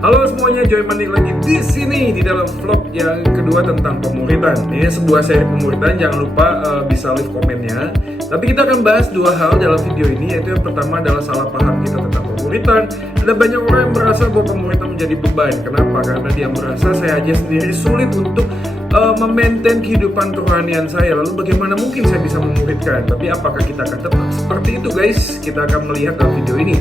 Halo semuanya, Joy Manik lagi di sini di dalam vlog yang kedua tentang pemuritan. Ini sebuah seri pemuritan, jangan lupa bisa leave komennya. Tapi kita akan bahas dua hal dalam video ini, yaitu yang pertama adalah salah paham kita tentang pemuritan. Ada banyak orang yang merasa bahwa pemuritan menjadi beban. Kenapa? Karena dia merasa saya aja sendiri sulit untuk memaintain kehidupan kerohanian saya. Lalu bagaimana mungkin saya bisa memuridkan? Tapi apakah kita akan tetap seperti itu, guys? Kita akan melihat dalam video ini.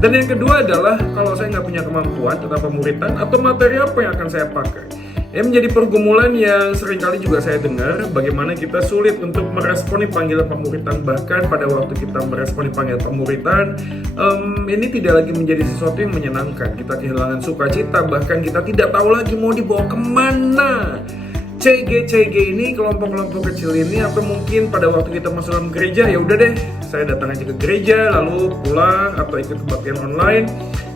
Dan yang kedua adalah kalau saya nggak punya kemampuan tentang pemuritan atau materi apa yang akan saya pakai. Ini menjadi pergumulan yang seringkali juga saya dengar, bagaimana kita sulit untuk meresponi panggilan pemuritan. Bahkan pada waktu kita meresponi panggilan pemuritan, ini tidak lagi menjadi sesuatu yang menyenangkan. Kita kehilangan sukacita, bahkan kita tidak tahu lagi mau dibawa kemana. CG ini, kelompok-kelompok kecil ini, atau mungkin pada waktu kita masuk dalam gereja, ya udah deh, saya datang aja ke gereja, lalu pulang atau ikut kebaktian online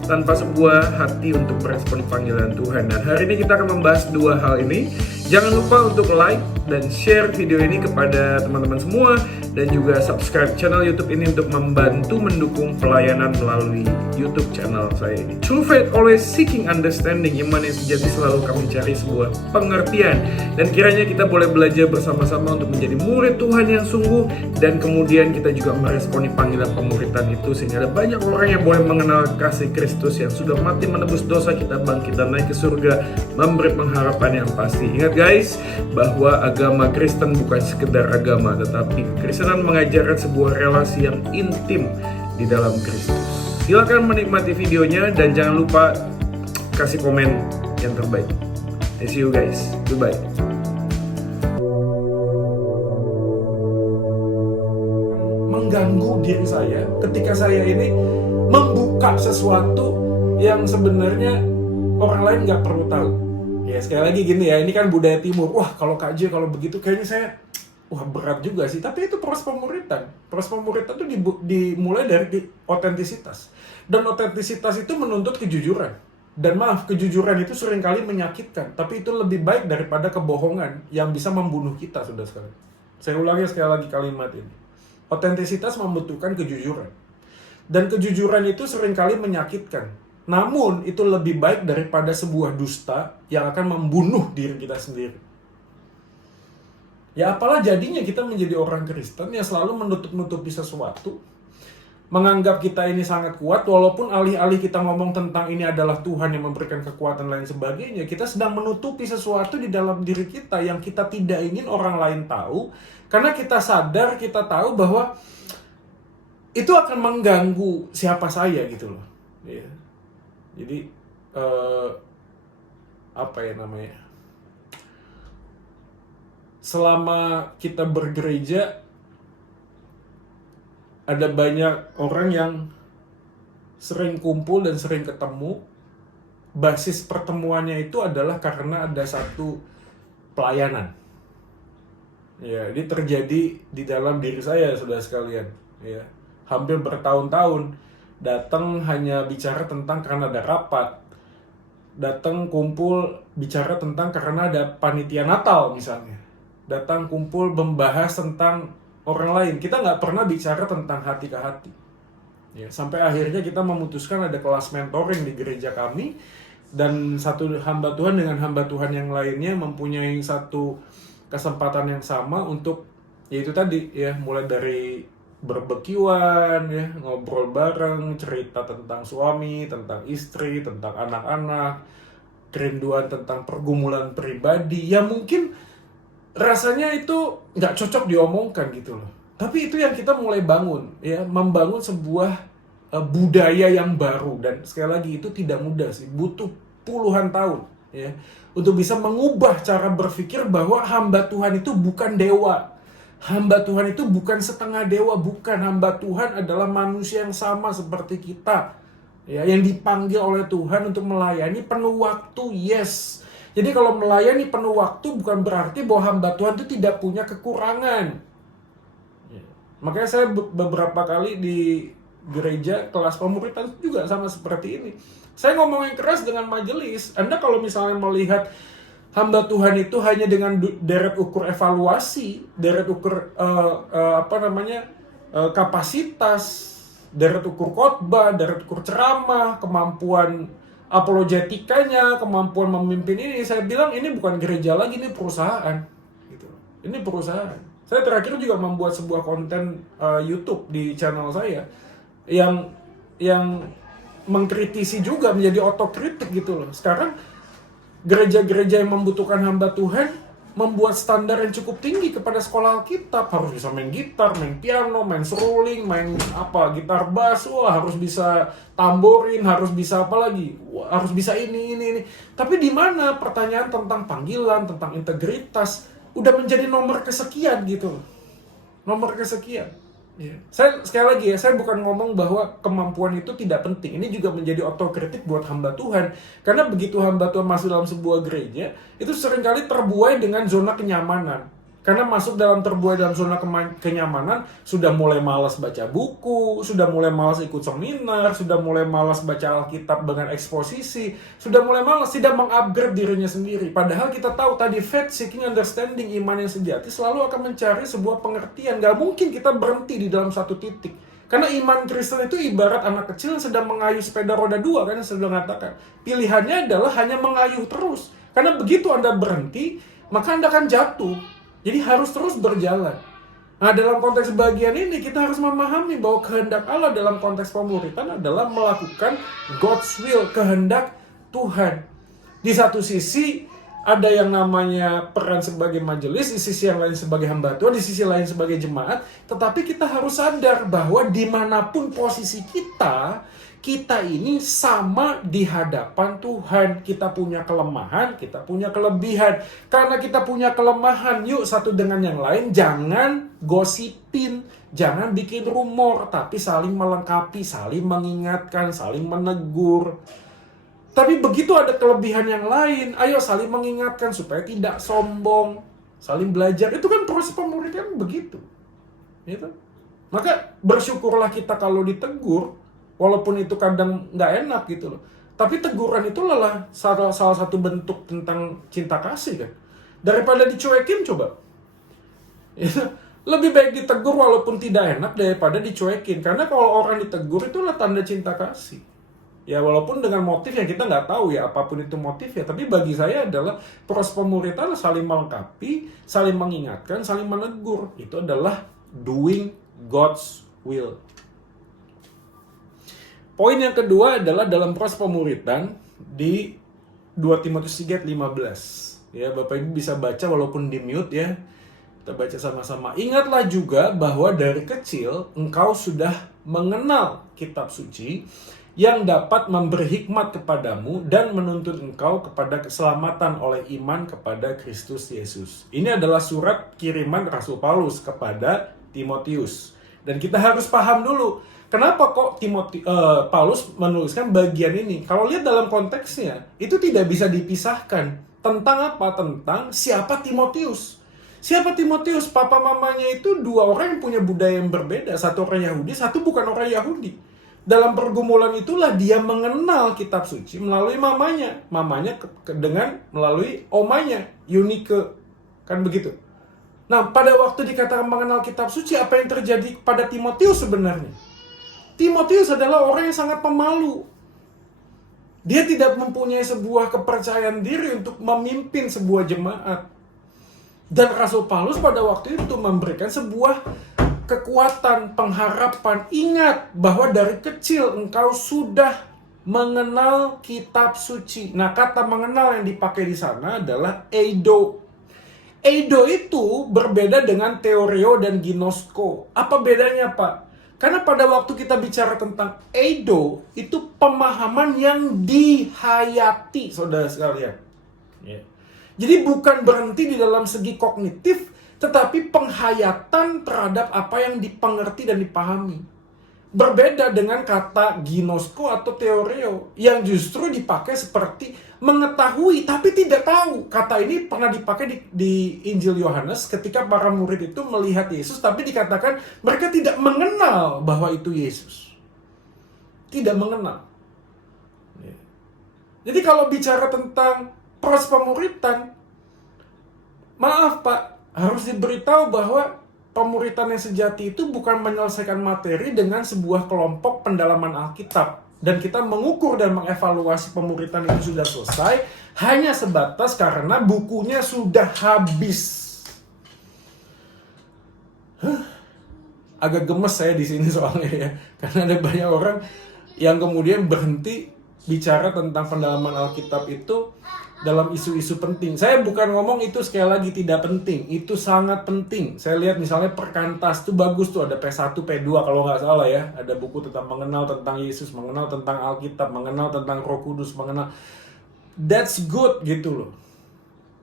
tanpa sebuah hati untuk meresponi panggilan Tuhan. Dan hari ini kita akan membahas dua hal ini. Jangan lupa untuk like dan share video ini kepada teman-teman semua, dan juga subscribe channel YouTube ini untuk membantu mendukung pelayanan melalui YouTube channel saya ini. True Faith Always Seeking Understanding, iman yang sejati selalu kami cari sebuah pengertian. Dan kiranya kita boleh belajar bersama-sama untuk menjadi murid Tuhan yang sungguh, dan kemudian kita juga meresponi panggilan pemuritan itu, sehingga ada banyak orang yang boleh mengenal kasih Kristus yang sudah mati menebus dosa kita, bangkit dan naik ke surga, memberi pengharapan yang pasti. Ingat guys, bahwa agama Kristen bukan sekedar agama, tetapi kekristenan mengajarkan sebuah relasi yang intim di dalam Kristus. Silakan menikmati videonya dan jangan lupa kasih komen yang terbaik. I see you guys. Goodbye. Mengganggu diri saya ketika saya ini membuka sesuatu yang sebenarnya orang lain nggak perlu tahu. Ya sekali lagi gini ya, ini kan budaya timur. Wah kalau Kak J kalau begitu kayaknya saya berat juga sih. Tapi itu proses pemuritan. Proses pemuritan itu dimulai dari otentisitas. Dan otentisitas itu menuntut kejujuran. Dan maaf, kejujuran itu seringkali menyakitkan. Tapi itu lebih baik daripada kebohongan yang bisa membunuh kita, saudara sekalian. Saya ulangi sekali lagi kalimat ini. Otentisitas membutuhkan kejujuran. Dan kejujuran itu seringkali menyakitkan. Namun itu lebih baik daripada sebuah dusta yang akan membunuh diri kita sendiri. Ya apalah jadinya kita menjadi orang Kristen yang selalu menutup-nutupi sesuatu, menganggap kita ini sangat kuat, walaupun alih-alih kita ngomong tentang ini adalah Tuhan yang memberikan kekuatan lain sebagainya, kita sedang menutupi sesuatu di dalam diri kita yang kita tidak ingin orang lain tahu, karena kita sadar, kita tahu bahwa itu akan mengganggu siapa saya gitu loh. Ya. Jadi apa ya namanya? Selama kita bergereja, ada banyak orang yang sering kumpul dan sering ketemu. Basis pertemuannya itu adalah karena ada satu pelayanan. Ya, ini terjadi di dalam diri saya, saudara sekalian. Ya, hampir bertahun-tahun datang hanya bicara tentang karena ada rapat. Datang kumpul bicara tentang karena ada panitia Natal misalnya. Datang kumpul membahas tentang orang lain. Kita nggak pernah bicara tentang hati ke hati. Ya, sampai akhirnya kita memutuskan ada kelas mentoring di gereja kami. Dan satu hamba Tuhan dengan hamba Tuhan yang lainnya mempunyai satu kesempatan yang sama untuk, yaitu tadi ya, mulai dari berbekiwan, ya, ngobrol bareng, cerita tentang suami, tentang istri, tentang anak-anak, kerinduan tentang pergumulan pribadi, ya mungkin rasanya itu nggak cocok diomongkan gitu loh. Tapi itu yang kita mulai bangun, ya, membangun sebuah budaya yang baru. Dan sekali lagi itu tidak mudah sih, butuh puluhan tahun, ya, untuk bisa mengubah cara berpikir bahwa hamba Tuhan itu bukan dewa. Hamba Tuhan itu bukan setengah dewa, bukan. Hamba Tuhan adalah manusia yang sama seperti kita, ya, yang dipanggil oleh Tuhan untuk melayani penuh waktu, yes. Jadi kalau melayani penuh waktu bukan berarti bahwa hamba Tuhan itu tidak punya kekurangan. Ya. Makanya saya beberapa kali di gereja kelas pemuritan juga sama seperti ini. Saya ngomongin keras dengan majelis. Anda kalau misalnya melihat hamba Tuhan itu hanya dengan deret ukur evaluasi, deret ukur kapasitas, deret ukur khotbah, deret ukur ceramah, kemampuan apologetikanya, kemampuan memimpin ini, saya bilang ini bukan gereja lagi, ini perusahaan. Gitu. Ini perusahaan. Saya terakhir juga membuat sebuah konten YouTube di channel saya yang mengkritisi juga, menjadi otokritik gitu loh. Sekarang gereja-gereja yang membutuhkan hamba Tuhan membuat standar yang cukup tinggi kepada sekolah Alkitab. Harus bisa main gitar, main piano, main seruling, main gitar bass, harus bisa tamborin, harus bisa apa lagi, harus bisa ini. Tapi di mana pertanyaan tentang panggilan, tentang integritas udah menjadi nomor kesekian gitu loh. Nomor kesekian. Yeah. Saya sekali lagi ya, saya bukan ngomong bahwa kemampuan itu tidak penting. Ini juga menjadi otokritik buat hamba Tuhan. Karena begitu hamba Tuhan masuk dalam sebuah gereja, itu seringkali terbuai dengan zona kenyamanan. Karena masuk terbuai dalam zona kenyamanan, sudah mulai malas baca buku, sudah mulai malas ikut seminar, sudah mulai malas baca Alkitab dengan eksposisi, sudah mulai malas tidak mengupgrade dirinya sendiri. Padahal kita tahu tadi faith seeking understanding, iman yang sejati selalu akan mencari sebuah pengertian. Gak mungkin kita berhenti di dalam satu titik. Karena iman Kristen itu ibarat anak kecil yang sedang mengayuh sepeda roda 2, kan yang saya sudah mengatakan. Pilihannya adalah hanya mengayuh terus. Karena begitu Anda berhenti, maka Anda akan jatuh. Jadi harus terus berjalan. Nah, dalam konteks bagian ini kita harus memahami bahwa kehendak Allah dalam konteks pemuritan adalah melakukan God's will, kehendak Tuhan. Di satu sisi ada yang namanya peran sebagai majelis, di sisi yang lain sebagai hamba Tuhan, di sisi lain sebagai jemaat. Tetapi kita harus sadar bahwa dimanapun posisi kita ini sama di hadapan Tuhan. Kita punya kelemahan, kita punya kelebihan. Karena kita punya kelemahan, yuk satu dengan yang lain jangan gosipin, jangan bikin rumor, tapi saling melengkapi, saling mengingatkan, saling menegur. Tapi begitu ada kelebihan yang lain, ayo saling mengingatkan supaya tidak sombong, saling belajar. Itu kan proses pemuritan begitu. Gitu. Maka bersyukurlah kita kalau ditegur, walaupun itu kadang nggak enak gitu loh. Tapi teguran itu adalah salah satu bentuk tentang cinta kasih kan. Daripada dicuekin coba. Lebih baik ditegur walaupun tidak enak daripada dicuekin. Karena kalau orang ditegur itu adalah tanda cinta kasih. Ya walaupun dengan motif yang kita nggak tahu ya, apapun itu motifnya. Tapi bagi saya adalah proses pemuritan saling melengkapi, saling mengingatkan, saling menegur. Itu adalah doing God's will. Poin yang kedua adalah dalam proses pemuritan di 2 Timotius 3:15. Ya, Bapak Ibu bisa baca walaupun di mute ya. Kita baca sama-sama. Ingatlah juga bahwa dari kecil engkau sudah mengenal kitab suci yang dapat memberi hikmat kepadamu dan menuntun engkau kepada keselamatan oleh iman kepada Kristus Yesus. Ini adalah surat kiriman Rasul Paulus kepada Timotius. Dan kita harus paham dulu, kenapa kok Paulus menuliskan bagian ini? Kalau lihat dalam konteksnya, itu tidak bisa dipisahkan. Tentang apa? Tentang siapa Timotius. Siapa Timotius? Papa mamanya itu dua orang yang punya budaya yang berbeda. Satu orang Yahudi, satu bukan orang Yahudi. Dalam pergumulan itulah dia mengenal kitab suci melalui mamanya. Mamanya melalui omanya, Eunike. Kan begitu. Nah, pada waktu dikatakan mengenal kitab suci, apa yang terjadi pada Timotius sebenarnya? Timotius adalah orang yang sangat pemalu. Dia tidak mempunyai sebuah kepercayaan diri untuk memimpin sebuah jemaat. Dan Rasul Paulus pada waktu itu memberikan sebuah kekuatan, pengharapan. Ingat bahwa dari kecil engkau sudah mengenal kitab suci. Nah, kata mengenal yang dipakai di sana adalah eido. Eido itu berbeda dengan teoreo dan ginosko. Apa bedanya, Pak? Karena pada waktu kita bicara tentang eido, itu pemahaman yang dihayati, saudara sekalian. Yeah. Jadi bukan berhenti di dalam segi kognitif, tetapi penghayatan terhadap apa yang dipengerti dan dipahami. Berbeda dengan kata ginosko atau teoreo, yang justru dipakai seperti mengetahui tapi tidak tahu. Kata ini pernah dipakai di Injil Yohanes ketika para murid itu melihat Yesus, tapi dikatakan mereka tidak mengenal bahwa itu Yesus. Tidak mengenal. Jadi kalau bicara tentang proses pemuritan, maaf Pak, harus diberitahu bahwa pemuritan yang sejati itu bukan menyelesaikan materi dengan sebuah kelompok pendalaman Alkitab. dan kita mengukur dan mengevaluasi pemuritan itu sudah selesai hanya sebatas karena bukunya sudah habis. Agak gemes saya di sini soalnya ya, karena ada banyak orang yang kemudian berhenti bicara tentang pendalaman Alkitab itu dalam isu-isu penting. Saya bukan ngomong itu sekali lagi tidak penting, itu sangat penting. Saya lihat misalnya Perkantas tuh bagus tuh, ada P1, P2 kalau nggak salah ya. Ada buku tentang mengenal tentang Yesus, mengenal tentang Alkitab, mengenal tentang Roh Kudus, mengenal. That's good gitu loh.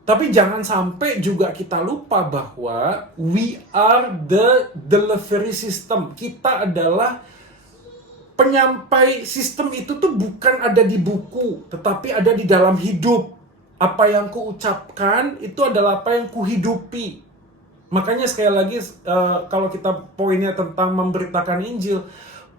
Tapi jangan sampai juga kita lupa bahwa we are the delivery system. Kita adalah penyampai sistem itu tuh bukan ada di buku, tetapi ada di dalam hidup. Apa yang kuucapkan itu adalah apa yang kuhidupi. Makanya sekali lagi kalau kita poinnya tentang memberitakan Injil,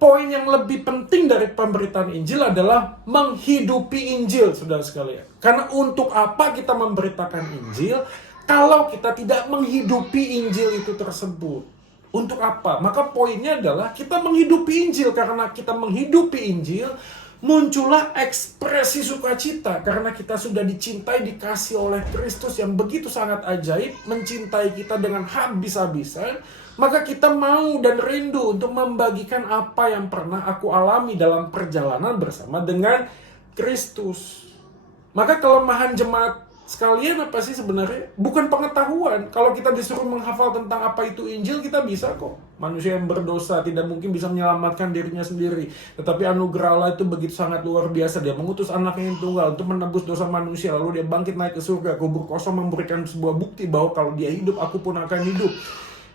poin yang lebih penting dari pemberitaan Injil adalah menghidupi Injil, saudara sekalian. Karena untuk apa kita memberitakan Injil kalau kita tidak menghidupi Injil itu tersebut? Untuk apa? Maka poinnya adalah kita menghidupi Injil. Karena kita menghidupi Injil, muncullah ekspresi sukacita. Karena kita sudah dicintai, dikasih oleh Kristus yang begitu sangat ajaib, mencintai kita dengan habis-habisan. Maka kita mau dan rindu untuk membagikan apa yang pernah aku alami dalam perjalanan bersama dengan Kristus. Maka kelemahan jemaat sekalian apa sih sebenarnya? Bukan pengetahuan. Kalau kita disuruh menghafal tentang apa itu Injil, kita bisa kok. Manusia yang berdosa tidak mungkin bisa menyelamatkan dirinya sendiri. Tetapi anugerah Allah itu begitu sangat luar biasa. Dia mengutus anaknya yang tunggal untuk menebus dosa manusia. Lalu dia bangkit naik ke surga. Kubur kosong memberikan sebuah bukti bahwa kalau dia hidup, aku pun akan hidup.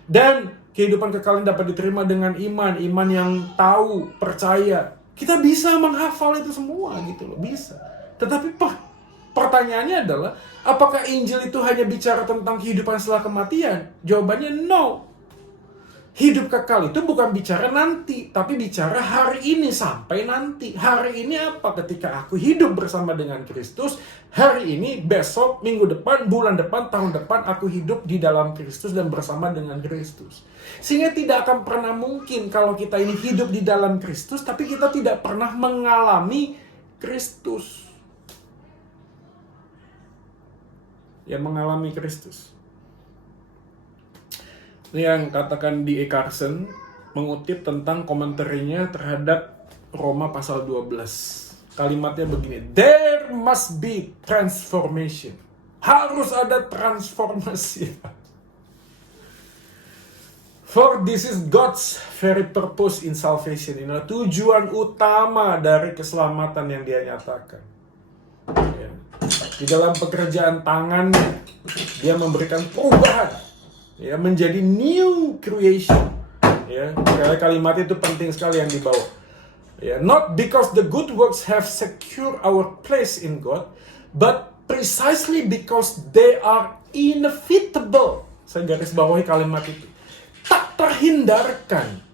Dan kehidupan kekal dapat diterima dengan iman. Iman yang tahu, percaya. Kita bisa menghafal itu semua gitu loh. Bisa. Tetapi pertanyaannya adalah, apakah Injil itu hanya bicara tentang kehidupan setelah kematian? Jawabannya no. Hidup kekal itu bukan bicara nanti, tapi bicara hari ini sampai nanti. Hari ini apa? Ketika aku hidup bersama dengan Kristus, hari ini, besok, minggu depan, bulan depan, tahun depan, aku hidup di dalam Kristus dan bersama dengan Kristus. Sehingga tidak akan pernah mungkin kalau kita ini hidup di dalam Kristus, tapi kita tidak pernah mengalami Kristus. Yang mengalami Kristus. Ini yang katakan D.A. Carson mengutip tentang komentarnya terhadap Roma pasal 12. Kalimatnya begini, there must be transformation. Harus ada transformasi. For this is God's very purpose in salvation. Ini tujuan utama dari keselamatan yang dia nyatakan. Ya. Di dalam pekerjaan tangannya, dia memberikan perubahan, ya, menjadi new creation. Ya, kalimat itu penting sekali yang dibawa. Ya, not because the good works have secured our place in God, but precisely because they are inevitable. Saya garis bawahi kalimat itu. Tak terhindarkan.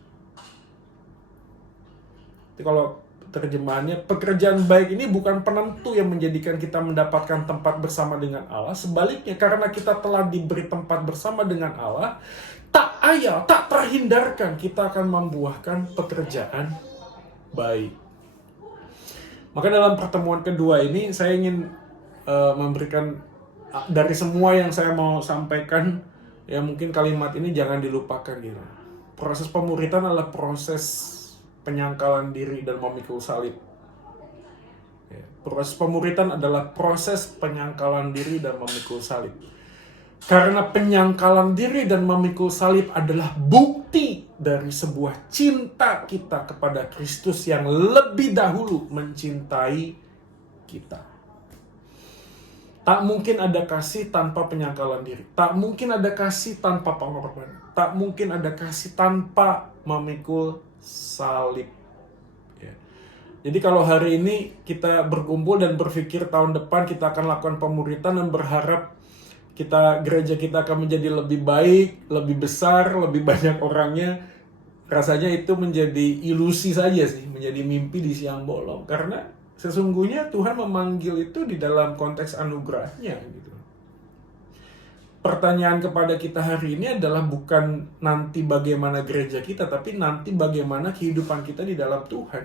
Jadi kalau terjemahannya, pekerjaan baik ini bukan penentu yang menjadikan kita mendapatkan tempat bersama dengan Allah. Sebaliknya, karena kita telah diberi tempat bersama dengan Allah, tak terhindarkan kita akan membuahkan pekerjaan baik. Maka dalam pertemuan kedua ini, saya ingin memberikan dari semua yang saya mau sampaikan, ya mungkin kalimat ini jangan dilupakan gitu. Proses pemuritan adalah proses penyangkalan diri dan memikul salib. Proses pemuritan adalah proses penyangkalan diri dan memikul salib. Karena penyangkalan diri dan memikul salib adalah bukti dari sebuah cinta kita kepada Kristus yang lebih dahulu mencintai kita. Tak mungkin ada kasih tanpa penyangkalan diri. Tak mungkin ada kasih tanpa pengorbanan. Tak mungkin ada kasih tanpa memikul salib. Ya. Jadi kalau hari ini kita berkumpul dan berpikir tahun depan kita akan lakukan pemuritan dan berharap gereja kita akan menjadi lebih baik, lebih besar, lebih banyak orangnya, rasanya itu menjadi ilusi saja sih, menjadi mimpi di siang bolong. Karena sesungguhnya Tuhan memanggil itu di dalam konteks anugerahnya gitu. Pertanyaan kepada kita hari ini adalah bukan nanti bagaimana gereja kita, tapi nanti bagaimana kehidupan kita di dalam Tuhan.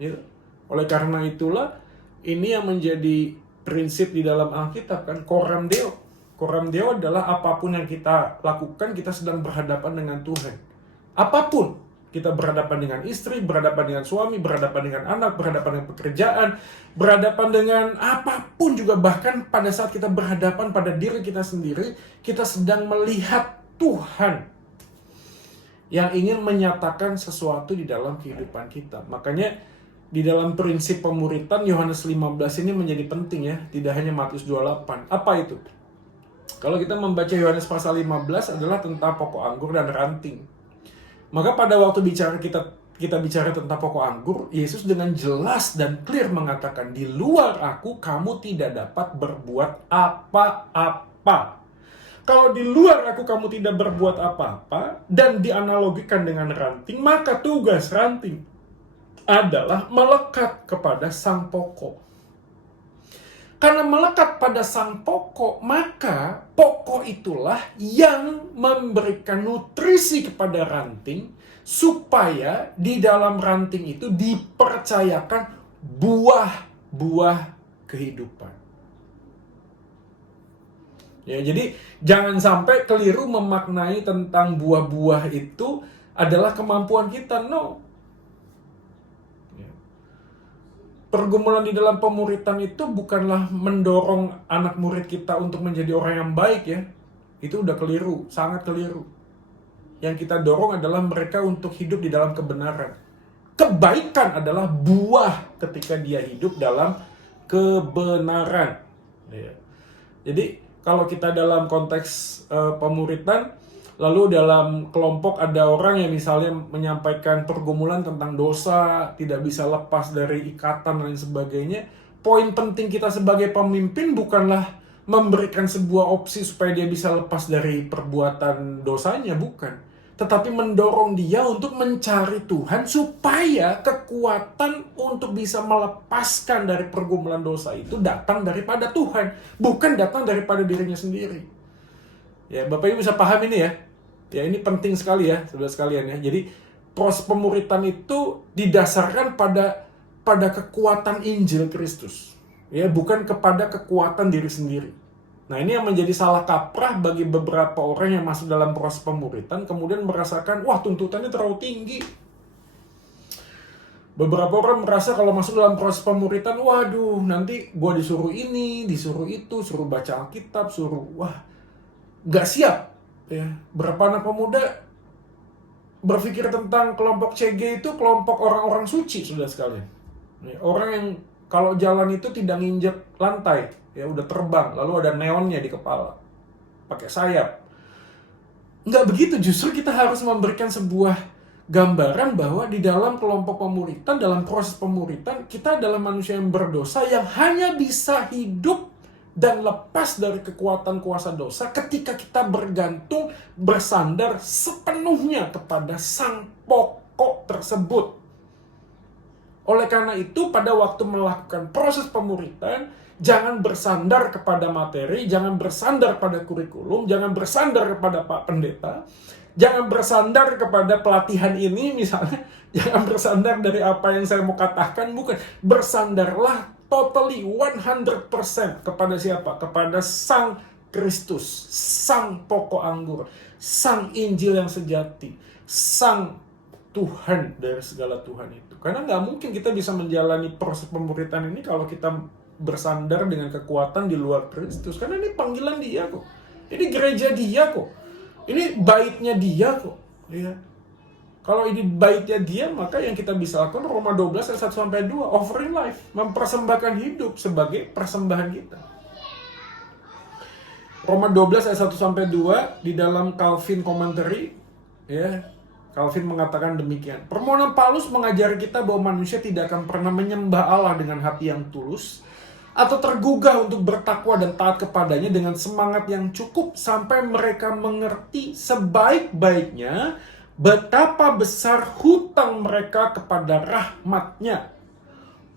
Ya. Oleh karena itulah ini yang menjadi prinsip di dalam Alkitab kan, coram Deo. Coram Deo adalah apapun yang kita lakukan, kita sedang berhadapan dengan Tuhan. Apapun, kita berhadapan dengan istri, berhadapan dengan suami, berhadapan dengan anak, berhadapan dengan pekerjaan, berhadapan dengan apapun juga, bahkan pada saat kita berhadapan pada diri kita sendiri, kita sedang melihat Tuhan yang ingin menyatakan sesuatu di dalam kehidupan kita. Makanya di dalam prinsip pemuritan Yohanes 15 ini menjadi penting ya, tidak hanya Matius 28. Apa itu? Kalau kita membaca Yohanes pasal 15 adalah tentang pokok anggur dan ranting. Maka pada waktu kita bicara tentang pokok anggur, Yesus dengan jelas dan clear mengatakan, di luar aku kamu tidak dapat berbuat apa-apa. Kalau di luar aku kamu tidak berbuat apa-apa, dan dianalogikan dengan ranting, maka tugas ranting adalah melekat kepada sang pokok. Karena melekat pada sang pokok, maka pokok itulah yang memberikan nutrisi kepada ranting, supaya di dalam ranting itu dipercayakan buah-buah kehidupan. Ya, jadi jangan sampai keliru memaknai tentang buah-buah itu adalah kemampuan kita. No. Pergumulan di dalam pemuritan itu bukanlah mendorong anak murid kita untuk menjadi orang yang baik ya. Itu udah keliru, sangat keliru. Yang kita dorong adalah mereka untuk hidup di dalam kebenaran. Kebaikan adalah buah ketika dia hidup dalam kebenaran. Ya. Jadi kalau kita dalam konteks pemuritan, lalu dalam kelompok ada orang yang misalnya menyampaikan pergumulan tentang dosa, tidak bisa lepas dari ikatan dan lain sebagainya. Poin penting kita sebagai pemimpin bukanlah memberikan sebuah opsi supaya dia bisa lepas dari perbuatan dosanya, bukan. Tetapi mendorong dia untuk mencari Tuhan supaya kekuatan untuk bisa melepaskan dari pergumulan dosa itu datang daripada Tuhan, bukan datang daripada dirinya sendiri. Ya, Bapak Ibu bisa paham ini ya. Ya, ini penting sekali ya, saudara sekalian ya. Jadi proses pemuritan itu didasarkan pada kekuatan Injil Kristus. Ya, bukan kepada kekuatan diri sendiri. Nah, ini yang menjadi salah kaprah bagi beberapa orang yang masuk dalam proses pemuritan, kemudian merasakan, wah tuntutannya terlalu tinggi. Beberapa orang merasa kalau masuk dalam proses pemuritan, waduh nanti gue disuruh ini, disuruh itu, suruh baca Alkitab, gak siap. Ya, berapa anak pemuda berpikir tentang kelompok CG itu kelompok orang-orang suci, sudah sekalian. Ya, orang yang kalau jalan itu tidak nginjek lantai, ya udah terbang, lalu ada neonnya di kepala, pakai sayap. Nggak begitu, justru kita harus memberikan sebuah gambaran bahwa di dalam kelompok pemuritan, dalam proses pemuritan, kita adalah manusia yang berdosa yang hanya bisa hidup dan lepas dari kekuatan kuasa dosa ketika kita bergantung, bersandar sepenuhnya kepada sang pokok tersebut. Oleh karena itu, pada waktu melakukan proses pemuritan, jangan bersandar kepada materi, jangan bersandar pada kurikulum, jangan bersandar kepada Pak Pendeta, jangan bersandar kepada pelatihan ini misalnya, jangan bersandar dari apa yang saya mau katakan, bukan. Bersandarlah totally 100% kepada siapa? Kepada Sang Kristus, Sang pokok anggur, Sang Injil yang sejati, Sang Tuhan dari segala Tuhan itu. Karena nggak mungkin kita bisa menjalani proses pemuritan ini kalau kita bersandar dengan kekuatan di luar Kristus. Karena ini panggilan Dia kok. Ini gereja Dia kok. Ini baitnya Dia kok. Ya. Kalau ini baitnya Dia, maka yang kita bisa lakukan Roma 12 ayat 1-2, offering life, mempersembahkan hidup sebagai persembahan kita. Roma 12 ayat 1-2 di dalam Calvin Commentary, ya, Calvin mengatakan demikian. Permohonan Paulus mengajari kita bahwa manusia tidak akan pernah menyembah Allah dengan hati yang tulus atau tergugah untuk bertakwa dan taat kepadanya dengan semangat yang cukup sampai mereka mengerti sebaik-baiknya betapa besar hutang mereka kepada rahmat-Nya.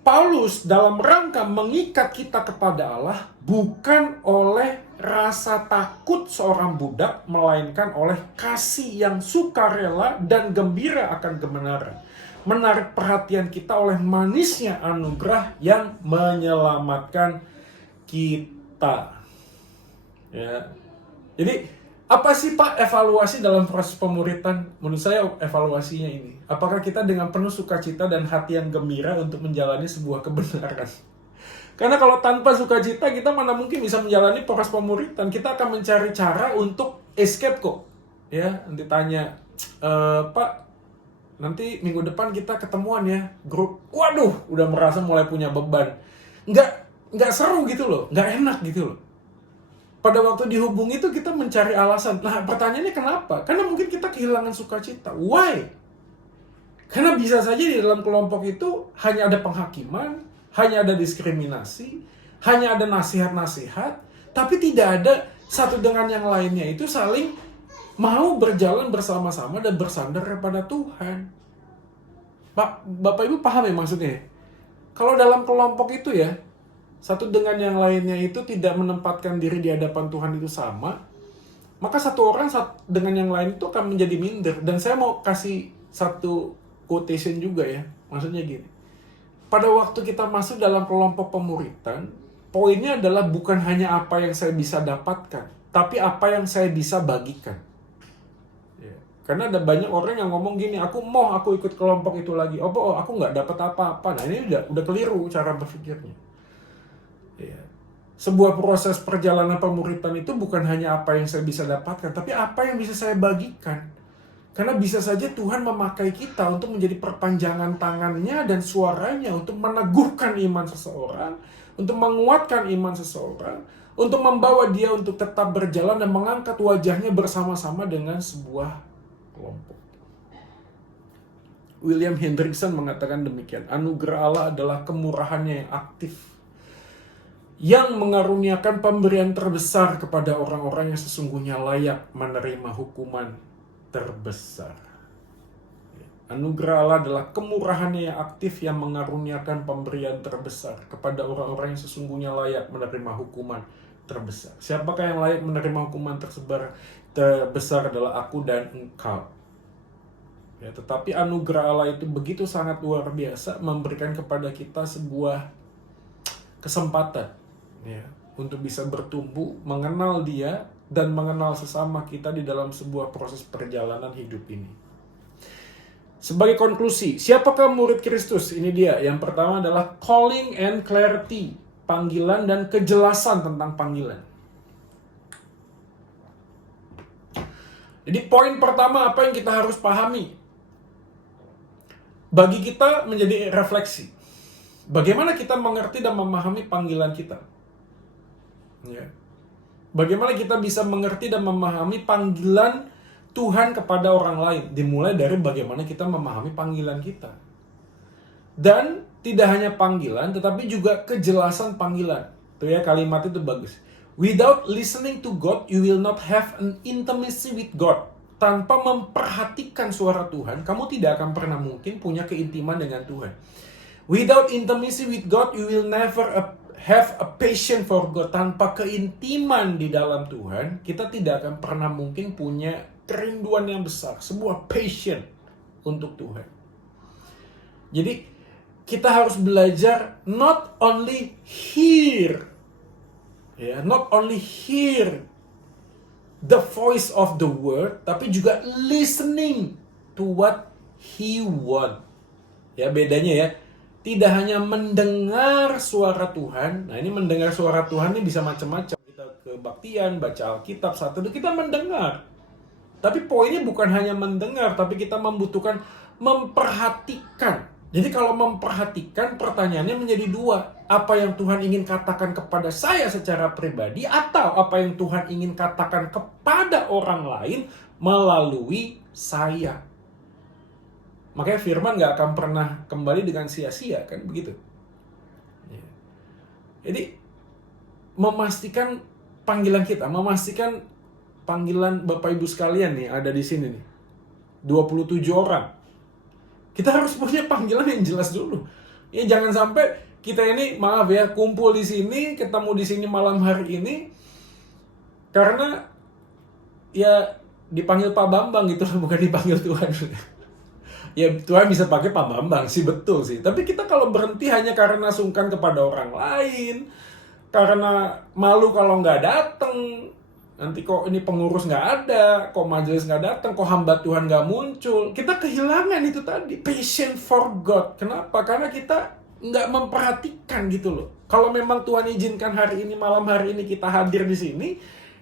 Paulus dalam rangka mengikat kita kepada Allah bukan oleh rasa takut seorang budak, melainkan oleh kasih yang sukarela dan gembira akan kebenaran. menarik perhatian kita oleh manisnya anugerah yang menyelamatkan kita. Ya. Jadi apa sih Pak evaluasi dalam proses pemuritan? Menurut saya evaluasinya ini. Apakah kita dengan penuh sukacita dan hati yang gembira untuk menjalani sebuah kebenaran? Karena kalau tanpa sukacita kita mana mungkin bisa menjalani proses pemuritan. Kita akan mencari cara untuk escape kok. Ya, nanti tanya, Pak, nanti minggu depan kita ketemuan ya, grup. Waduh, udah merasa mulai punya beban. Nggak seru gitu loh, nggak enak gitu loh. Pada waktu dihubungi itu kita mencari alasan. Nah, pertanyaannya kenapa? Karena mungkin kita kehilangan sukacita. Why? Karena bisa saja di dalam kelompok itu hanya ada penghakiman, hanya ada diskriminasi, hanya ada nasihat-nasihat, tapi tidak ada satu dengan yang lainnya itu saling mau berjalan bersama-sama dan bersandar kepada Tuhan. Bapak Ibu paham ya maksudnya? Kalau dalam kelompok itu ya, satu dengan yang lainnya itu tidak menempatkan diri di hadapan Tuhan itu sama, maka satu orang dengan yang lain itu akan menjadi minder. Dan saya mau kasih satu quotation juga ya, maksudnya gini. Pada waktu kita masuk dalam kelompok pemuritan, poinnya adalah bukan hanya apa yang saya bisa dapatkan, tapi apa yang saya bisa bagikan. Ya. Karena ada banyak orang yang ngomong gini, aku ikut kelompok itu lagi. Aku nggak dapat apa-apa. Nah ini udah keliru cara berpikirnya. Ya. Sebuah proses perjalanan pemuritan itu bukan hanya apa yang saya bisa dapatkan, tapi apa yang bisa saya bagikan. Karena bisa saja Tuhan memakai kita untuk menjadi perpanjangan tangannya dan suaranya untuk meneguhkan iman seseorang, untuk menguatkan iman seseorang, untuk membawa dia untuk tetap berjalan dan mengangkat wajahnya bersama-sama dengan sebuah kelompok. William Hendrickson mengatakan demikian, anugerah Allah adalah kemurahannya yang aktif, yang mengaruniakan pemberian terbesar kepada orang-orang yang sesungguhnya layak menerima hukuman terbesar. Anugerah Allah adalah kemurahannya yang aktif yang mengaruniakan pemberian terbesar kepada orang-orang yang sesungguhnya layak menerima hukuman terbesar. Siapakah yang layak menerima hukuman terbesar adalah aku dan engkau. Ya, tetapi anugerah Allah itu begitu sangat luar biasa, memberikan kepada kita sebuah kesempatan ya, untuk bisa bertumbuh, mengenal Dia dan mengenal sesama kita di dalam sebuah proses perjalanan hidup ini. Sebagai konklusi, siapakah murid Kristus? Ini dia. Yang pertama adalah calling and clarity, panggilan dan kejelasan tentang panggilan. Jadi poin pertama apa yang kita harus pahami? Bagi kita menjadi refleksi. Bagaimana kita mengerti dan memahami panggilan kita? Ya. Bagaimana kita bisa mengerti dan memahami panggilan Tuhan kepada orang lain? Dimulai dari bagaimana kita memahami panggilan kita. Dan tidak hanya panggilan, tetapi juga kejelasan panggilan. Tuh ya, kalimat itu bagus. Without listening to God, you will not have an intimacy with God. Tanpa memperhatikan suara Tuhan, kamu tidak akan pernah mungkin punya keintiman dengan Tuhan. Without intimacy with God, you will never have a passion for God. Tanpa keintiman di dalam Tuhan, kita tidak akan pernah mungkin punya kerinduan yang besar, sebuah passion untuk Tuhan. Jadi, kita harus belajar not only hear the voice of the word, tapi juga listening to what He want. Ya, bedanya ya. Tidak hanya mendengar suara Tuhan. Nah, ini mendengar suara Tuhan ini bisa macam-macam. Kita kebaktian, baca Alkitab satu, kita mendengar. Tapi poinnya bukan hanya mendengar, tapi kita membutuhkan memperhatikan. Jadi kalau memperhatikan, pertanyaannya menjadi dua. Apa yang Tuhan ingin katakan kepada saya secara pribadi, atau apa yang Tuhan ingin katakan kepada orang lain melalui saya. Makanya firman gak akan pernah kembali dengan sia-sia, kan begitu. Jadi memastikan panggilan kita, memastikan panggilan Bapak Ibu sekalian nih ada di sini nih. 27 orang. Kita harus punya panggilan yang jelas dulu. Ya jangan sampai kita ini maaf ya kumpul di sini, ketemu di sini malam hari ini karena ya dipanggil Pak Bambang gitu, bukan dipanggil Tuhan. Ya Tuhan bisa pakai Pak Bambang sih, betul sih. Tapi kita kalau berhenti hanya karena sungkan kepada orang lain, karena malu kalau nggak datang, nanti kok ini pengurus nggak ada, kok majelis nggak datang, kok hamba Tuhan nggak muncul, kita kehilangan itu tadi, passion for God. Kenapa? Karena kita nggak memperhatikan gitu loh. Kalau memang Tuhan izinkan hari ini, malam hari ini kita hadir di sini,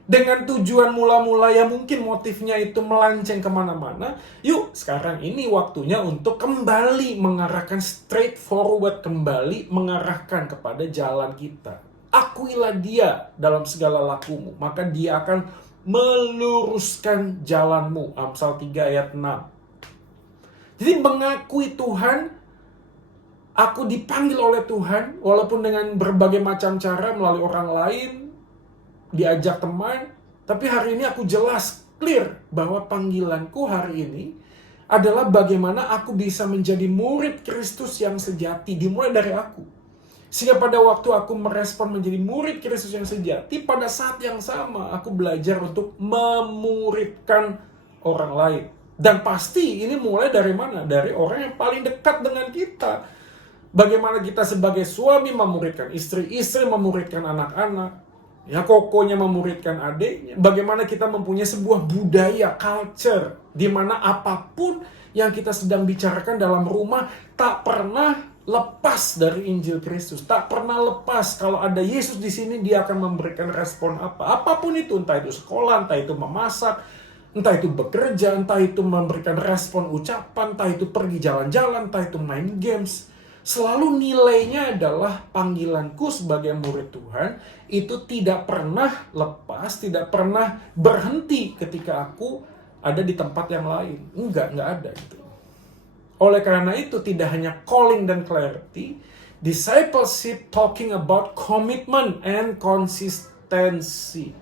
dengan tujuan mula-mula yang mungkin motifnya itu melenceng kemana-mana, yuk sekarang ini waktunya untuk kembali mengarahkan straight forward, kembali mengarahkan kepada jalan kita. Akuilah dia dalam segala lakumu, maka dia akan meluruskan jalanmu. Amsal 3 ayat 6. Jadi mengakui Tuhan, aku dipanggil oleh Tuhan, walaupun dengan berbagai macam cara, melalui orang lain, diajak teman, tapi hari ini aku jelas, clear, bahwa panggilanku hari ini adalah bagaimana aku bisa menjadi murid Kristus yang sejati, dimulai dari aku. Sehingga pada waktu aku merespon menjadi murid Kristus yang sejati, pada saat yang sama aku belajar untuk memuridkan orang lain. Dan pasti ini mulai dari mana? Dari orang yang paling dekat dengan kita. Bagaimana kita sebagai suami memuridkan istri, istri memuridkan anak-anak, ya kokonya memuridkan adiknya. Bagaimana kita mempunyai sebuah budaya, culture, di mana apapun yang kita sedang bicarakan dalam rumah tak pernah lepas dari Injil Kristus, tak pernah lepas kalau ada Yesus di sini, dia akan memberikan respon apa, apapun itu, entah itu sekolah, entah itu memasak, entah itu bekerja, entah itu memberikan respon ucapan, entah itu pergi jalan-jalan, entah itu main games. Selalu nilainya adalah panggilanku sebagai murid Tuhan itu tidak pernah lepas, tidak pernah berhenti ketika aku ada di tempat yang lain. Enggak ada gitu. Oleh karena itu tidak hanya calling dan clarity, discipleship talking about commitment and consistency.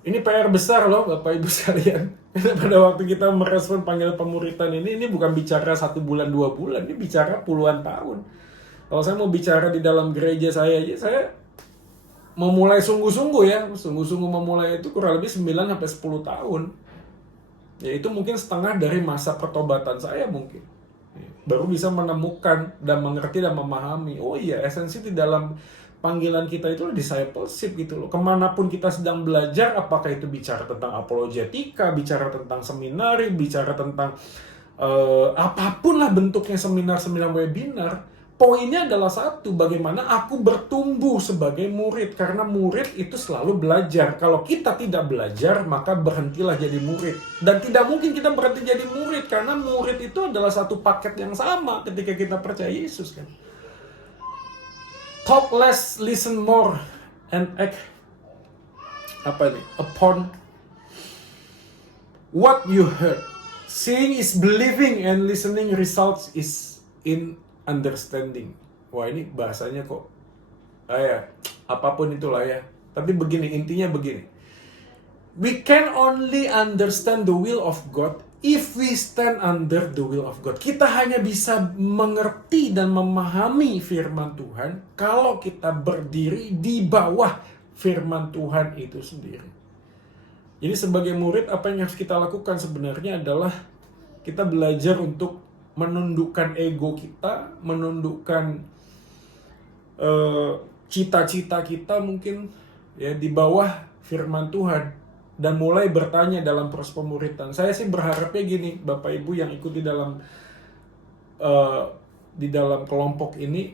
Ini PR besar loh Bapak Ibu sekalian. Pada waktu kita merespon panggilan pemuritan ini bukan bicara 1 bulan 2 bulan, ini bicara puluhan tahun. Kalau saya mau bicara di dalam gereja saya aja, saya memulai sungguh-sungguh ya, sungguh-sungguh memulai itu kurang lebih 9-10 tahun. Ya itu mungkin setengah dari masa pertobatan saya mungkin. Baru bisa menemukan dan mengerti dan memahami, oh iya esensi di dalam panggilan kita itu discipleship gitu loh. Kemanapun kita sedang belajar, apakah itu bicara tentang apologetika, bicara tentang seminari, bicara tentang apapun lah bentuknya, seminar-seminar webinar, poinnya adalah satu, bagaimana aku bertumbuh sebagai murid. Karena murid itu selalu belajar. Kalau kita tidak belajar, maka berhentilah jadi murid. Dan tidak mungkin kita berhenti jadi murid, karena murid itu adalah satu paket yang sama ketika kita percaya Yesus kan. Talk less, listen more, and act upon what you heard. Seeing is believing, and listening results is in understanding. Wah ini bahasanya kok apapun itulah ya. Tapi begini, intinya begini. We can only understand the will of God if we stand under the will of God. Kita hanya bisa mengerti dan memahami firman Tuhan kalau kita berdiri di bawah firman Tuhan itu sendiri. Jadi sebagai murid, apa yang harus kita lakukan sebenarnya adalah kita belajar untuk menundukkan ego kita, menundukkan cita-cita kita mungkin ya di bawah firman Tuhan, dan mulai bertanya dalam proses pemuritan. Saya sih berharapnya gini, Bapak Ibu yang ikut di dalam kelompok ini,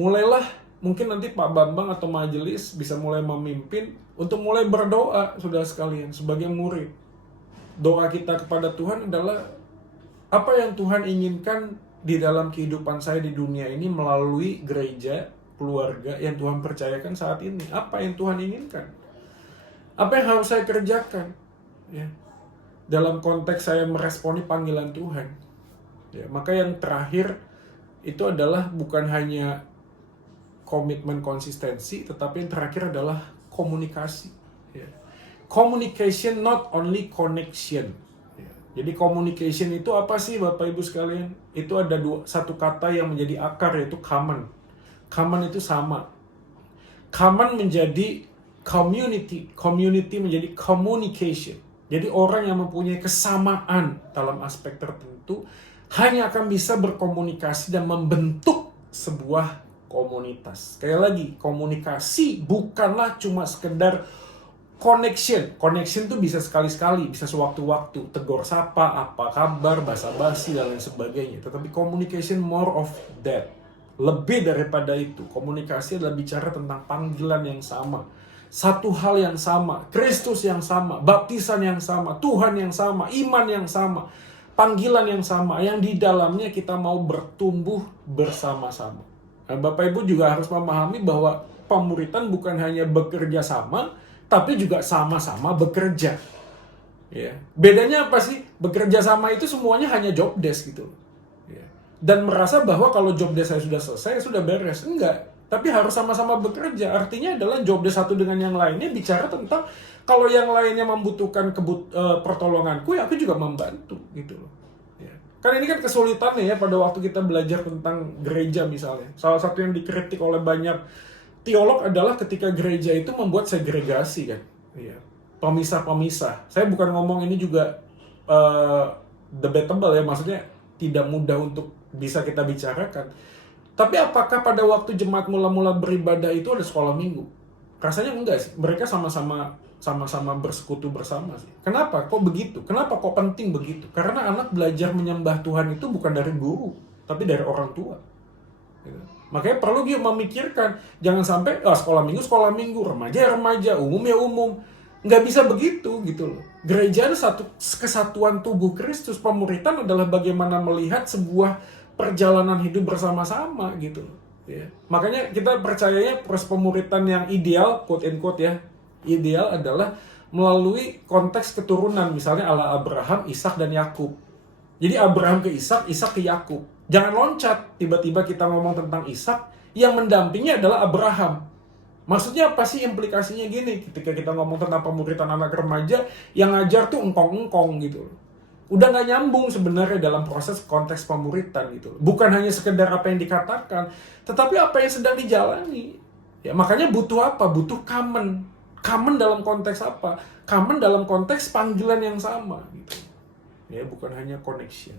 mulailah mungkin nanti Pak Bambang atau majelis bisa mulai memimpin untuk mulai berdoa, saudara sekalian, sebagai murid. Doa kita kepada Tuhan adalah apa yang Tuhan inginkan di dalam kehidupan saya di dunia ini melalui gereja, keluarga yang Tuhan percayakan saat ini. Apa yang Tuhan inginkan? Apa yang harus saya kerjakan? Ya. Dalam konteks saya meresponi panggilan Tuhan. Ya, maka yang terakhir itu adalah bukan hanya komitmen konsistensi, tetapi yang terakhir adalah komunikasi. Ya. Communication, not only connection. Jadi communication itu apa sih Bapak Ibu sekalian? Itu ada satu kata yang menjadi akar, yaitu common. Common itu sama. Common menjadi community. Community menjadi communication. Jadi orang yang mempunyai kesamaan dalam aspek tertentu hanya akan bisa berkomunikasi dan membentuk sebuah komunitas. Sekali lagi, komunikasi bukanlah cuma sekedar connection. Connection tuh bisa sekali-sekali, bisa sewaktu-waktu. Tegur sapa, apa kabar, basa-basi, dan lain sebagainya. Tetapi communication more of that. Lebih daripada itu, komunikasi adalah bicara tentang panggilan yang sama. Satu hal yang sama, Kristus yang sama, baptisan yang sama, Tuhan yang sama, iman yang sama, panggilan yang sama, yang di dalamnya kita mau bertumbuh bersama-sama. Nah, Bapak Ibu juga harus memahami bahwa pemuritan bukan hanya bekerja sama, tapi juga sama-sama bekerja. Ya. Bedanya apa sih? Bekerja sama itu semuanya hanya job desk gitu. Ya. Dan merasa bahwa kalau job desk saya sudah selesai, sudah beres. Enggak. Tapi harus sama-sama bekerja. Artinya adalah job desk satu dengan yang lainnya bicara tentang kalau yang lainnya membutuhkan pertolonganku, ya aku juga membantu gitu loh. Ya. Kan ini kan kesulitannya ya pada waktu kita belajar tentang gereja misalnya. Salah satu yang dikritik oleh banyak teolog adalah ketika gereja itu membuat segregasi kan. Ya. Pemisah-pemisah. Saya bukan ngomong ini juga debatable ya, maksudnya tidak mudah untuk bisa kita bicarakan. Tapi apakah pada waktu jemaat mula-mula beribadah itu ada sekolah minggu? Rasanya enggak sih. Mereka sama-sama bersekutu bersama sih. Kenapa? Kok begitu? Kenapa kok penting begitu? Karena anak belajar menyembah Tuhan itu bukan dari guru, tapi dari orang tua. Gitu. Makanya perlu dia memikirkan, jangan sampai sekolah minggu, remaja, umum ya umum. Nggak bisa begitu gitu loh. Gereja ada satu kesatuan tubuh Kristus. Pemuritan adalah bagaimana melihat sebuah perjalanan hidup bersama-sama gitu. Ya. Makanya kita percayanya proses pemuritan yang ideal, quote and quote ya, ideal adalah melalui konteks keturunan, misalnya ala Abraham, Ishak dan Yakub. Jadi Abraham ke Ishak, Ishak ke Yakub. Jangan loncat, tiba-tiba kita ngomong tentang Ishak, yang mendampingi adalah Abraham. Maksudnya apa sih implikasinya gini? Ketika kita ngomong tentang pemuritan anak remaja, yang ngajar tuh engkong-engkong gitu. Udah nggak nyambung sebenarnya dalam proses konteks pemuritan gitu. Bukan hanya sekedar apa yang dikatakan, tetapi apa yang sedang dijalani. Ya, makanya butuh apa? Butuh common. Common dalam konteks apa? Common dalam konteks panggilan yang sama gitu. Ya, bukan hanya connection.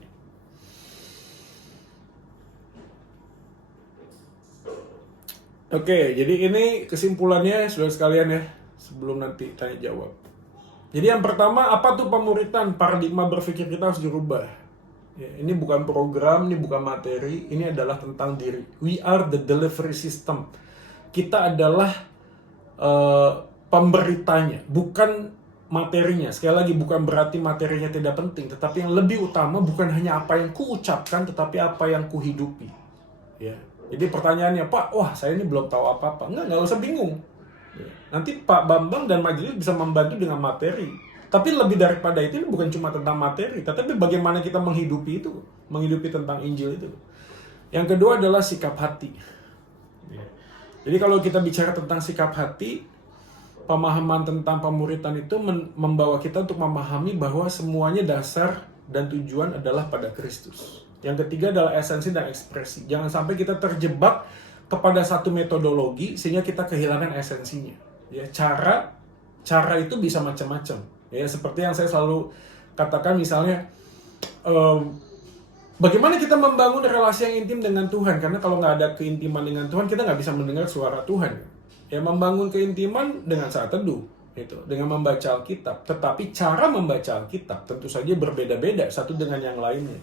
Oke, jadi ini kesimpulannya saudara sekalian ya, sebelum nanti tanya jawab. Jadi yang pertama, apa tuh pemuritan? Paradigma berpikir kita harus dirubah. Ya, ini bukan program, ini bukan materi, ini adalah tentang diri. We are the delivery system. Kita adalah pemberitanya, bukan materinya. Sekali lagi, bukan berarti materinya tidak penting, tetapi yang lebih utama bukan hanya apa yang kuucapkan, tetapi apa yang kuhidupi. Ya. Jadi pertanyaannya, Pak, wah saya ini belum tahu apa-apa. Nggak usah bingung. Nanti Pak Bambang dan majelis bisa membantu dengan materi. Tapi lebih daripada itu, ini bukan cuma tentang materi, tetapi bagaimana kita menghidupi itu, menghidupi tentang Injil itu. Yang kedua adalah sikap hati. Jadi kalau kita bicara tentang sikap hati, pemahaman tentang pemuritan itu membawa kita untuk memahami bahwa semuanya dasar dan tujuan adalah pada Kristus. Yang ketiga adalah esensi dan ekspresi. Jangan sampai kita terjebak kepada satu metodologi sehingga kita kehilangan esensinya. Ya, cara itu bisa macam-macam. Ya, seperti yang saya selalu katakan misalnya, bagaimana kita membangun relasi yang intim dengan Tuhan? Karena kalau nggak ada keintiman dengan Tuhan, kita nggak bisa mendengar suara Tuhan. Ya, membangun keintiman dengan saat teduh, gitu, dengan membaca Alkitab. Tetapi cara membaca Alkitab tentu saja berbeda-beda satu dengan yang lainnya.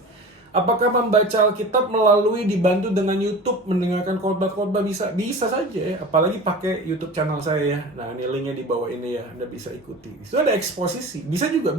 Apakah membaca Alkitab melalui dibantu dengan YouTube, mendengarkan khotbah-khotbah? Bisa saja ya. Apalagi pakai YouTube channel saya ya. Nah, ini linknya di bawah ini ya, Anda bisa ikuti. Itu ada eksposisi, bisa juga.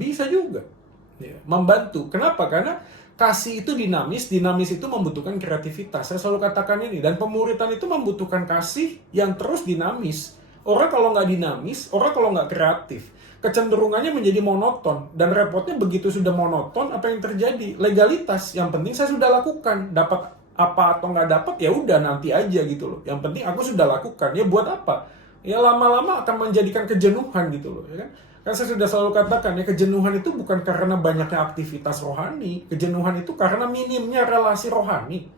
Ya, membantu. Kenapa? Karena kasih itu dinamis itu membutuhkan kreativitas. Saya selalu katakan ini, dan pemuritan itu membutuhkan kasih yang terus dinamis. Orang kalau nggak dinamis, orang kalau nggak kreatif, kecenderungannya menjadi monoton. Dan repotnya begitu sudah monoton, apa yang terjadi? Legalitas. Yang penting saya sudah lakukan. Dapat apa atau nggak dapat, ya udah nanti aja gitu loh. Yang penting aku sudah lakukan. Ya buat apa? Ya lama-lama akan menjadikan kejenuhan gitu loh. Ya kan? Kan saya sudah selalu katakan ya, kejenuhan itu bukan karena banyaknya aktivitas rohani. Kejenuhan itu karena minimnya relasi rohani.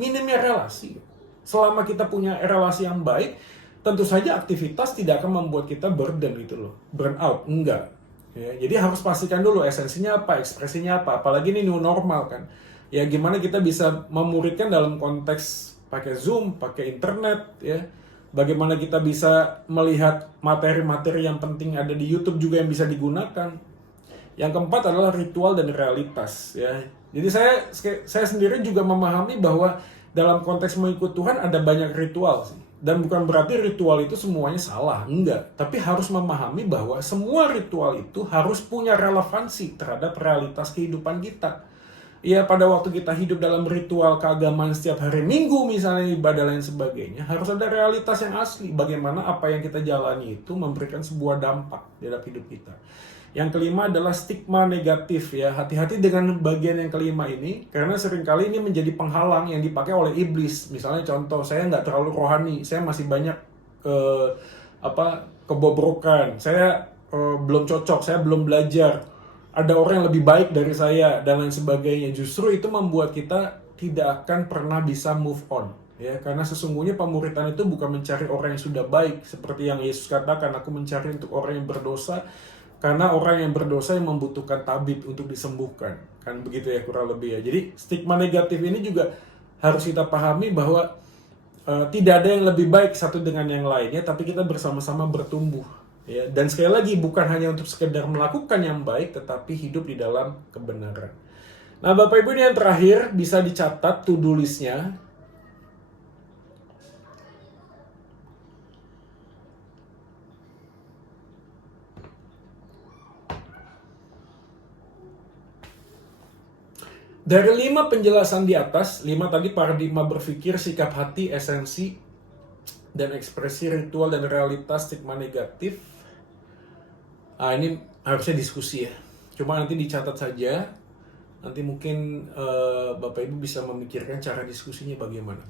Minimnya relasi. Selama kita punya relasi yang baik, tentu saja aktivitas tidak akan membuat kita burden gitu loh. Burn out, enggak. Ya, jadi harus pastikan dulu esensinya apa, ekspresinya apa. Apalagi ini new normal kan. Ya gimana kita bisa memuridkan dalam konteks pakai Zoom, pakai internet ya. Bagaimana kita bisa melihat materi-materi yang penting ada di YouTube juga yang bisa digunakan. Yang keempat adalah ritual dan realitas ya. Jadi saya sendiri juga memahami bahwa dalam konteks mengikut Tuhan ada banyak ritual sih. Dan bukan berarti ritual itu semuanya salah, enggak. Tapi harus memahami bahwa semua ritual itu harus punya relevansi terhadap realitas kehidupan kita. Ya pada waktu kita hidup dalam ritual keagamaan setiap hari Minggu misalnya ibadah lain sebagainya, harus ada realitas yang asli. Bagaimana apa yang kita jalani itu memberikan sebuah dampak dalam hidup kita. Yang kelima adalah stigma negatif ya. Hati-hati dengan bagian yang kelima ini, karena seringkali ini menjadi penghalang yang dipakai oleh iblis. Misalnya contoh, saya nggak terlalu rohani, saya masih banyak kebobrokan, saya belum cocok, saya belum belajar, ada orang yang lebih baik dari saya dan lain sebagainya. Justru itu membuat kita tidak akan pernah bisa move on. Ya, karena sesungguhnya pemuridan itu bukan mencari orang yang sudah baik, seperti yang Yesus katakan, aku mencari untuk orang yang berdosa. Karena orang yang berdosa yang membutuhkan tabib untuk disembuhkan. Kan begitu ya kurang lebih ya. Jadi stigma negatif ini juga harus kita pahami bahwa tidak ada yang lebih baik satu dengan yang lainnya, tapi kita bersama-sama bertumbuh. Ya. Dan sekali lagi bukan hanya untuk sekedar melakukan yang baik, tetapi hidup di dalam kebenaran. Nah Bapak Ibu, ini yang terakhir bisa dicatat to-do list-nya. Dari 5 penjelasan di atas, 5 tadi paradigma berpikir, sikap hati, esensi, dan ekspresi ritual dan realitas stigma negatif. Ini harusnya diskusi ya. Cuma nanti dicatat saja. Nanti mungkin Bapak Ibu bisa memikirkan cara diskusinya bagaimana.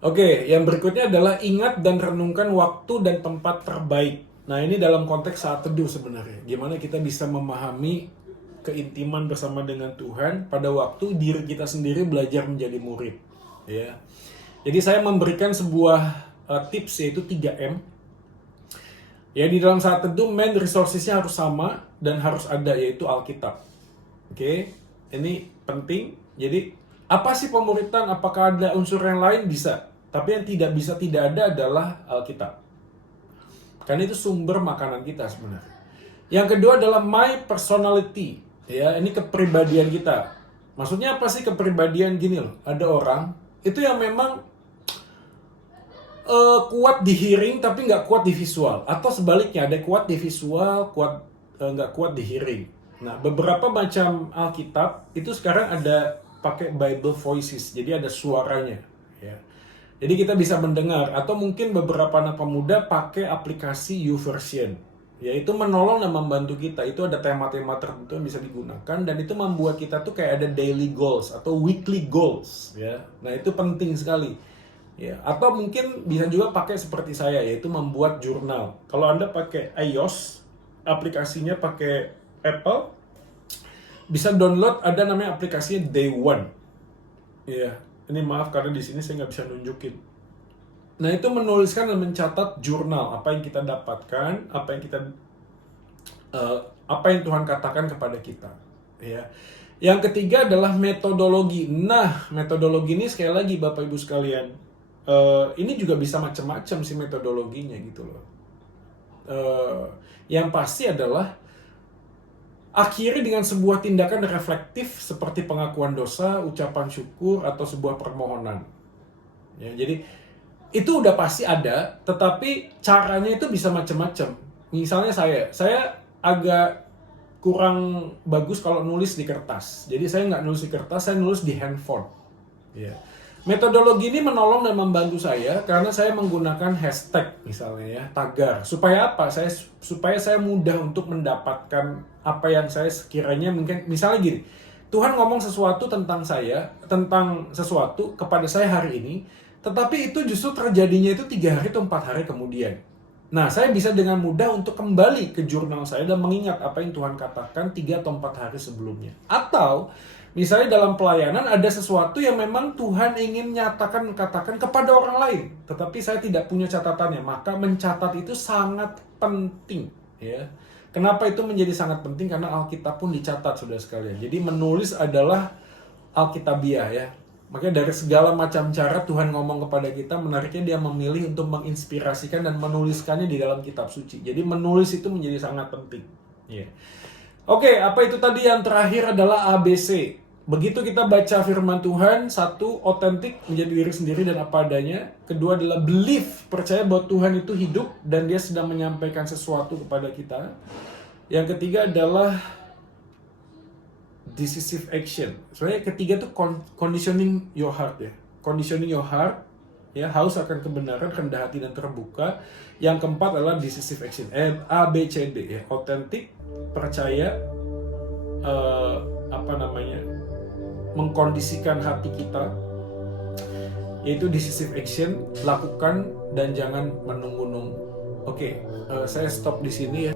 Oke, yang berikutnya adalah ingat dan renungkan waktu dan tempat terbaik. Nah ini dalam konteks saat teduh sebenarnya. Gimana kita bisa memahami keintiman bersama dengan Tuhan pada waktu diri kita sendiri belajar menjadi murid ya. Jadi saya memberikan sebuah tips yaitu 3M. Ya di dalam saat teduh main resources-nya harus sama dan harus ada, yaitu Alkitab. Oke, ini penting. Jadi apa sih pemuridan? Apakah ada unsur yang lain? Bisa. Tapi yang tidak ada adalah Alkitab. Karena itu sumber makanan kita sebenarnya. Yang kedua adalah my personality. Ya, ini kepribadian kita. Maksudnya apa sih kepribadian? Gini loh, ada orang itu yang memang kuat di hearing tapi nggak kuat di visual, atau sebaliknya ada kuat di visual, nggak kuat di hearing. Nah, beberapa macam Alkitab itu sekarang ada pakai Bible Voices, jadi ada suaranya. Ya. Jadi kita bisa mendengar, atau mungkin beberapa anak pemuda pakai aplikasi YouVersion. Yaitu menolong dan membantu kita. Itu ada tema-tema tertentu yang bisa digunakan, dan itu membuat kita tuh kayak ada daily goals atau weekly goals ya. Nah itu penting sekali ya. Atau mungkin bisa juga pakai seperti saya, yaitu membuat jurnal. Kalau Anda pakai iOS, aplikasinya pakai Apple, bisa download, ada namanya aplikasinya Day One ya. Ini maaf karena di sini saya nggak bisa nunjukin. Nah itu menuliskan dan mencatat jurnal, apa yang kita dapatkan, apa yang Tuhan katakan kepada kita. Ya. Yang ketiga adalah metodologi. Nah metodologi ini sekali lagi Bapak Ibu sekalian, ini juga bisa macam-macam sih metodologinya gitu loh. Yang pasti adalah akhiri dengan sebuah tindakan reflektif seperti pengakuan dosa, ucapan syukur, atau sebuah permohonan. Ya, jadi itu udah pasti ada, tetapi caranya itu bisa macam-macam. Misalnya saya agak kurang bagus kalau nulis di kertas. Jadi saya nggak nulis di kertas, saya nulis di handphone. Ya. Metodologi ini menolong dan membantu saya karena saya menggunakan hashtag misalnya ya, tagar. Supaya apa? Supaya saya mudah untuk mendapatkan apa yang saya sekiranya mungkin, misalnya gini, Tuhan ngomong sesuatu tentang saya, tentang sesuatu kepada saya hari ini, tetapi itu justru terjadinya itu 3 hari atau 4 hari kemudian. Nah, saya bisa dengan mudah untuk kembali ke jurnal saya dan mengingat apa yang Tuhan katakan 3 atau 4 hari sebelumnya. Atau, misalnya dalam pelayanan ada sesuatu yang memang Tuhan ingin katakan kepada orang lain, tetapi saya tidak punya catatannya, maka mencatat itu sangat penting. ya. Kenapa itu menjadi sangat penting? Karena Alkitab pun dicatat, saudara sekalian. Jadi menulis adalah Alkitabiah, ya. Makanya dari segala macam cara Tuhan ngomong kepada kita, menariknya dia memilih untuk menginspirasikan dan menuliskannya di dalam kitab suci. Jadi menulis itu menjadi sangat penting. Ya. Oke, apa itu tadi? Yang terakhir adalah ABC. Begitu kita baca firman Tuhan, satu, otentik, menjadi diri sendiri dan apa adanya. Kedua adalah belief, percaya bahwa Tuhan itu hidup dan dia sedang menyampaikan sesuatu kepada kita. Yang ketiga adalah decisive action. Soalnya ketiga itu conditioning your heart, ya. Conditioning your heart, ya, haus akan kebenaran, rendah hati dan terbuka. Yang keempat adalah decisive action. A, B, C, D, ya. Otentik, percaya, mengkondisikan hati kita, yaitu decisive action, lakukan dan jangan menunggu-nunggu. Oke, saya stop di sini, ya.